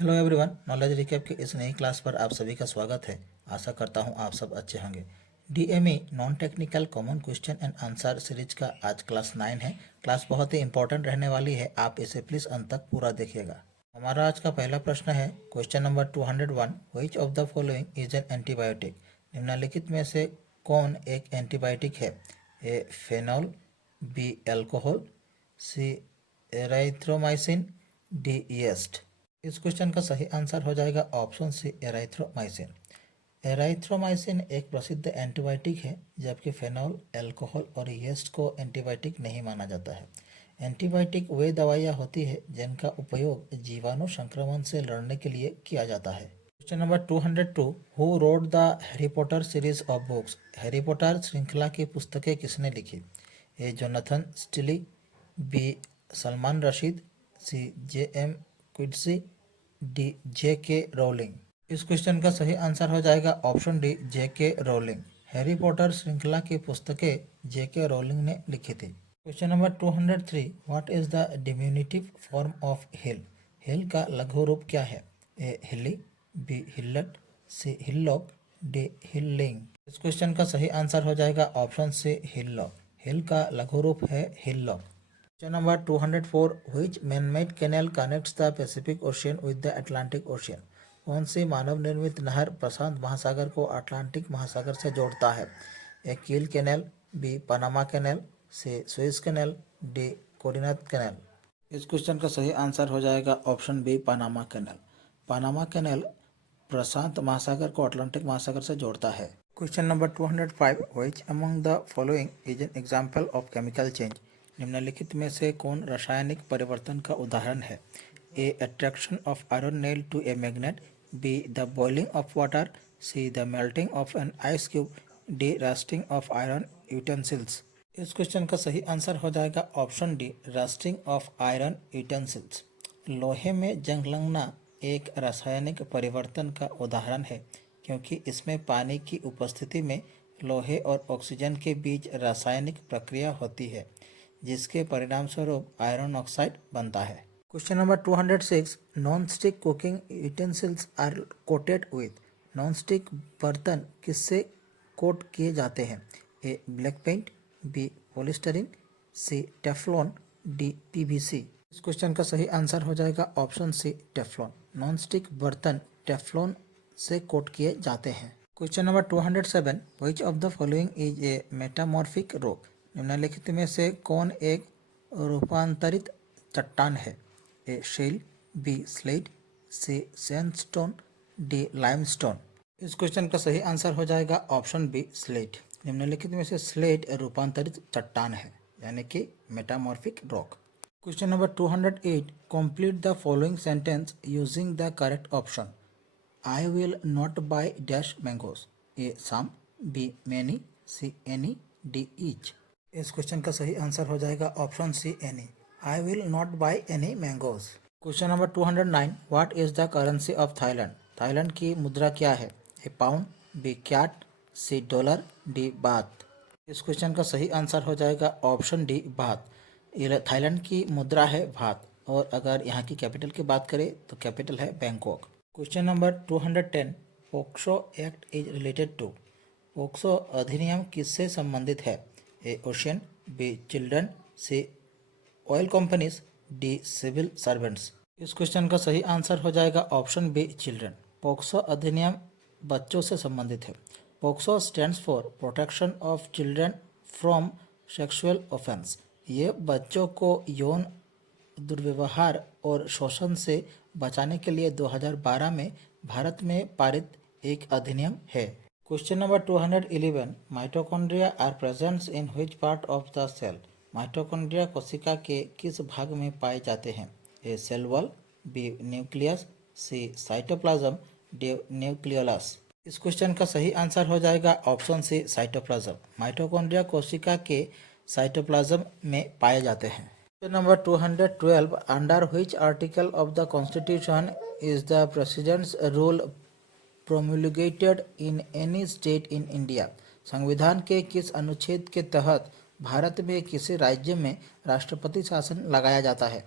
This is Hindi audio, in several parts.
हेलो एवरीवन, नॉलेज रिकैप की इस नई क्लास पर आप सभी का स्वागत है। आशा करता हूं आप सब अच्छे होंगे। DME non technical common question and answer series का आज क्लास 9 है। क्लास बहुत ही इंपॉर्टेंट रहने वाली है, आप इसे प्लीज़ अंत तक पूरा देखिएगा। हमारा आज का पहला प्रश्न है question number 201, which of the following is an antibiotic. निम्नलिखित में से कौन एक एंटीबायोटिक है? ए फेनॉल, बी एल्कोहल, सी एराइथ्रोमाइसिन, डी यीस्ट। इस क्वेश्चन का सही आंसर हो जाएगा ऑप्शन सी एराइथ्रोमाइसिन। एराइथ्रोमाइसिन एक प्रसिद्ध एंटीबायोटिक है, जबकि फेनॉल, अल्कोहल और यीस्ट को एंटीबायोटिक नहीं माना जाता है। एंटीबायोटिक वे दवाइयाँ होती है जिनका उपयोग जीवाणु संक्रमण से लड़ने के लिए किया जाता है। Question number 202, who wrote the Harry Potter series of books. Harry Potter श्रृंखला की पुस्तकें किसने लिखी? A Jonathan Stilly, B Salman Rashid, C J M. Coetzee, D J K. Rowling. इस क्वेश्चन का सही आंसर हो जाएगा option D J K. Rowling. Harry Potter श्रृंखला की पुस्तकें जे.के. रोलिंग ने लिखी थी। Question number 203, what is the diminutive form of hill. Hill का लघु रूप क्या है? ए हिली, बी हिल्लट, सी हिल्लॉक, डी हिल्लिंग। इस क्वेश्चन का सही आंसर हो जाएगा ऑप्शन सी हिल्लॉक। हिल का लघु रूप है हिल्लॉक। Question number 204, which man-made canal connects the Pacific Ocean with the Atlantic Ocean? कौन सी मानव निर्मित नहर प्रशांत महासागर को अटलांटिक महासागर से जोड़ता है? A Kiel canal, B Panama canal, C Suez canal, D Corinth canal. इस क्वेश्चन का सही आंसर हो जाएगा option B Panama canal. Panama canal प्रशांत महासागर को अटलांटिक महासागर से जोड़ता है। Question number 205, which among the following is an example of chemical change? निम्नलिखित में से कौन रासायनिक परिवर्तन का उदाहरण है? A attraction of iron nail to a magnet, B the boiling of water, C the melting of an ice cube, D rusting of iron utensils. इस क्वेश्चन का सही आंसर हो जाएगा option D rusting of iron utensils. लोहे में जंग लगना एक रासायनिक परिवर्तन का उदाहरण है, क्योंकि इसमें पानी की उपस्थिति में लोहे और ऑक्सीजन के बीच रासायनिक प्रक्रिया होती है, जिसके परिणाम स्वरूप आयरन ऑक्साइड बनता है। Question number 206, non stick cooking utensils are coated with. Non stick बर्तन किससे कोट किए जाते हैं? A black paint, B polystyrene, C Teflon, D PVC. इस क्वेश्चन का सही आंसर हो जाएगा option C Teflon. Non stick बर्तन टेफ्लॉन से कोट किए जाते हैं। Question number 207, which of the following is a metamorphic rock. निम्नलिखित में से कौन एक रूपांतरित चट्टान है? A shell, B slate, C sandstone, D limestone. इस क्वेश्चन का सही आंसर हो जाएगा ऑप्शन बी स्लेट। निम्नलिखित में से स्लेट रूपांतरित चट्टान है, यानी कि metamorphic rock. Question number 208, complete the following sentence using the correct option. I will not buy dash mangoes. A some, B many, C any, D each. इस क्वेश्चन का सही आंसर हो जाएगा option see any. I will not buy any mangoes. Question number 209, what is the currency of Thailand. Thailand की मुद्रा क्या है? ए पाउंड, बी क्याट, सी डॉलर, डी बात। इस क्वेश्चन का सही आंसर हो जाएगा ऑप्शन डी बात। थाईलैंड की मुद्रा है बात, और अगर यहाँ की कैपिटल की बात करें तो कैपिटल है Bangkok. Question number 210, POCSO act is related to. POCSO अधिनियम किससे संबंधित है? A ocean, B children, C oil companies, D civil servants. इस क्वेश्चन का सही आंसर हो जाएगा ऑप्शन बी चिल्ड्रन। पोक्सो अधिनियम बच्चों से संबंधित है। POCSO stands for protection of children from sexual offence. ये बच्चों को यौन दुर्व्यवहार और शोषण से बचाने के लिए 2012 में भारत में पारित एक अधिनियम है। Question number 211, mitochondria are presents in which part of the cell. Mitochondria कोशिका के किस भाग में पाए जाते हैं? A cell wall, B nucleus, C cytoplasm, D nucleolus. इस क्वेश्चन का सही आंसर हो जाएगा ऑप्शन सी साइटोप्लाज्म। माइटोकॉन्ड्रिया कोशिका के साइटोप्लाज्म में पाए जाते हैं। Question number 212, under which article of the Constitution is the President's rule promulgated in any state in India? संविधान के किस अनुच्छेद के तहत भारत में किसी राज्य में राष्ट्रपति शासन लगाया जाता है?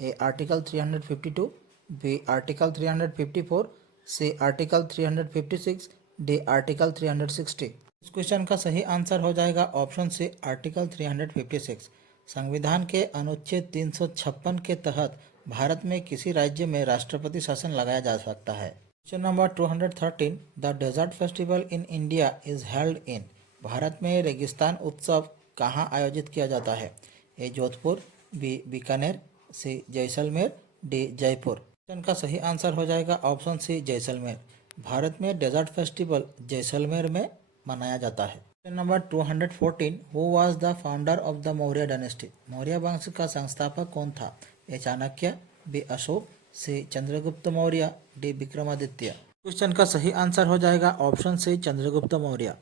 A article 352, B article 354, C article 356, D article 360। इस क्वेश्चन का सही आंसर हो जाएगा ऑप्शन सी आर्टिकल 356। संविधान के अनुच्छेद 356 के तहत भारत में किसी राज्य में राष्ट्रपति शासन लगाया जा सकता है। Question number 213, the desert festival in India is held in. Bharat में रेगिस्तान उत्सव कहाँ आयोजित किया जाता है? A Jodhpur, B Bikaner, C Jaisalmer, D Jaipur. Question का सही आंसर हो जाएगा ऑप्शन सी जैसलमेर। भारत में डेजर्ट फेस्टिवल जैसलमेर में मनाया जाता है। Question number 214, who was the founder of the Maurya dynasty. Maurya वंश का संस्थापक कौन था? A Chanakya, B Ashoka, C Chandragupta Maurya, D Vikramaditya. Question का सही आंसर हो जाएगा ऑप्शन सी चंद्रगुप्त मौर्य।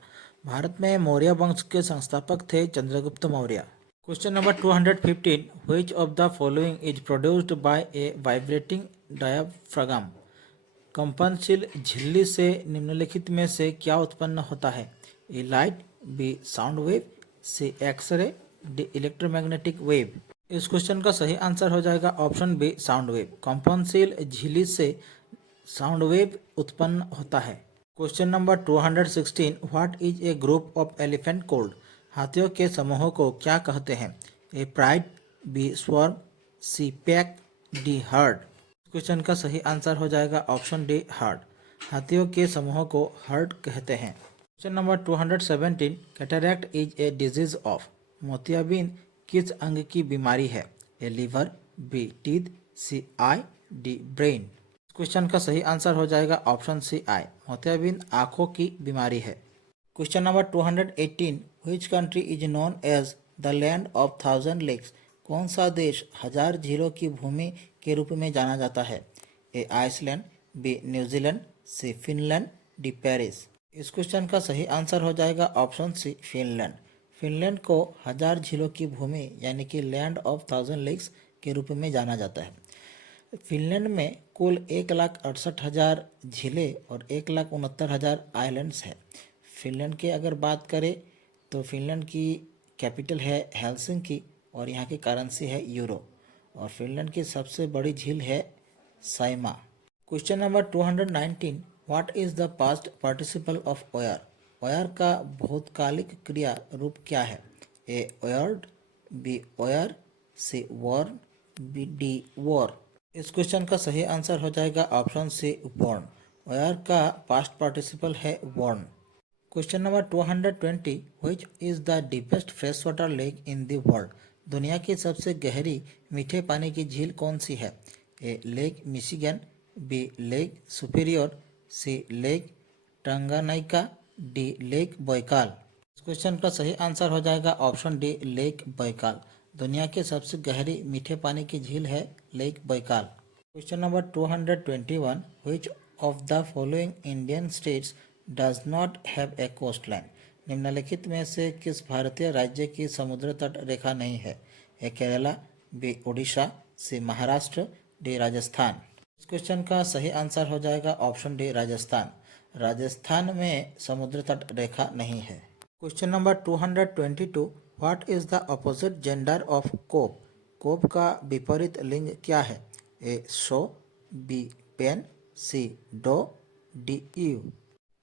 भारत में मौर्य वंश के संस्थापक थे Chandragupta Maurya. Question number 215, which of the following is produced by a vibrating diaphragm. कंपनशील झिल्ली से निम्नलिखित में से क्या उत्पन्न होता है? ए लाइट, बी साउंड वेव, सी एक्सरे, डी इलेक्ट्रोमैग्नेटिक वेव। इस क्वेश्चन का सही आंसर हो जाएगा ऑप्शन बी साउंड वेव। कंपनशील झिल्ली से साउंड वेव उत्पन्न होता है। Question number 216, what is a group of elephant called. हाथियों के समूहों को क्या कहते हैं? ए प्राइड, बी स्वॉर्म, सी पैक, डी हर्ड। क्वेश्चन का सही आंसर हो जाएगा ऑप्शन डी हर्ड। हाथियों के समूहों को हर्ड कहते हैं। Question number 217, cataract is a disease of. मोतियाबिंद किस अंग की बीमारी है? ए लिवर, बी टीथ, सी आई, डी ब्रेन। क्वेश्चन का सही आंसर हो जाएगा ऑप्शन सी आई। मोतियाबिंद आंखों की बीमारी है। Question number 218, which country is known as the land of 1000 lakes. कौन सा देश 1000 झीलों की भूमि के रूप में जाना जाता है? ए आइसलैंड, बी न्यूजीलैंड, सी फिनलैंड, डी पेरिस। इस क्वेश्चन का सही आंसर हो जाएगा ऑप्शन सी फिनलैंड। फिनलैंड को 1000 झीलों की भूमि यानी कि लैंड ऑफ 1000 लेक्स के रूप में जाना जाता है। फिनलैंड में कुल 1,68,000 झीलें और 1,69,000 आइलैंड्स हैं। फिनलैंड की अगर बात करें तो फिनलैंड की कैपिटल है हेलसिंकी और यहाँ की करेंसी है यूरो। और फिनलैंड की सबसे बड़ी झील है Saimaa. Question number 219, what is the past participle of wear. Wear का भूतकालिक क्रिया रूप क्या है? A weared, B wear, C worn, B D wore. इस क्वेश्चन का सही आंसर हो जाएगा ऑप्शन सी वॉर्न। ओयर का पास्ट पार्टिसिपल है worn. Question number 220, which is the deepest fresh water lake in the world. दुनिया की सबसे गहरी मीठे पानी की झील कौन सी है? A Lake Michigan, B Lake Superior, C Lake Tanganyika, D Lake Baikal. इस क्वेश्चन का सही आंसर हो जाएगा ऑप्शन डी लेक बैकाल। दुनिया की सबसे गहरी मीठे पानी की झील है lake Baikal. Question number 221, which of the following Indian states does not have a coast line. निम्नलिखित में से किस भारतीय राज्य की समुद्र तट रेखा नहीं है? ए केरला, बी उड़ीसा, सी महाराष्ट्र, डी राजस्थान। इस क्वेश्चन का सही आंसर हो जाएगा ऑप्शन डी राजस्थान। राजस्थान में समुद्र तट रेखा नहीं है। Question number 222, what is the opposite gender of cob. Cob का विपरीत लिंग क्या है? A show, B pen, C doe, D ewe.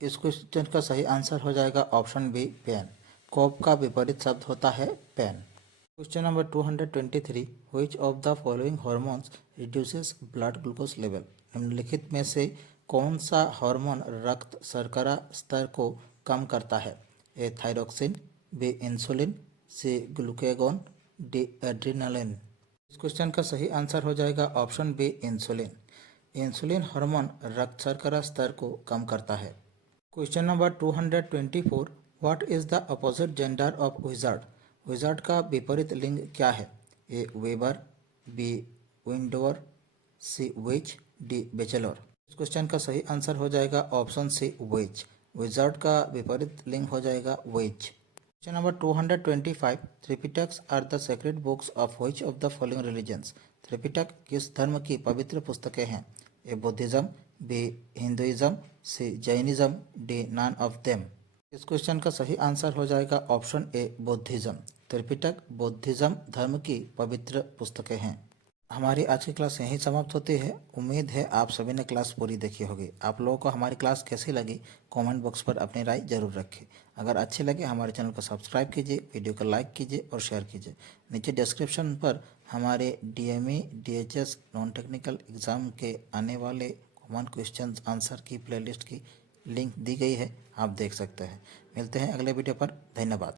इस क्वेश्चन का सही आंसर हो जाएगा ऑप्शन बी पेन। कोप का विपरीत शब्द होता है pain. Question number 223, which of the following hormones reduces blood glucose level. निम्नलिखित में से कौन सा हार्मोन रक्त शर्करा स्तर को कम करता है? A thyroxine, B insulin, C glucagon, D adrenaline. इस क्वेश्चन का सही आंसर हो जाएगा option B insulin. Insulin hormone रक्त शर्करा स्तर को कम करता है। Question number 224, what is the opposite gender of wizard. Wizard का विपरीत लिंग क्या है? A weaver, B widower, C witch, D bachelor. इस क्वेश्चन का सही आंसर हो जाएगा ऑप्शन सी विच। विजार्ड का विपरीत लिंग हो जाएगा witch. Question number 225, Tripitakas are the sacred books of which of the following religions. Tripitaka किस धर्म की पवित्र पुस्तकें हैं? A Buddhism, B Hinduism, C Jainism, D none of them. इस क्वेश्चन का सही आंसर हो जाएगा option A Buddhism. Tripitaka Buddhism धर्म की पवित्र पुस्तकें हैं। हमारी आज की क्लास यहीं समाप्त होती है। उम्मीद है आप सभी ने क्लास पूरी देखी होगी। आप लोगों को हमारी क्लास कैसी लगी कमेंट बॉक्स पर अपनी राय जरूर रखें। अगर अच्छी लगे हमारे चैनल को सब्सक्राइब कीजिए, वीडियो को लाइक कीजिए और शेयर कीजिए। नीचे डिस्क्रिप्शन पर हमारे DME DHS non technical exam के आने वाले कॉमन क्वेश्चन आंसर की प्लेलिस्ट की लिंक दी गई है, आप देख सकते हैं। मिलते हैं अगले वीडियो पर। धन्यवाद।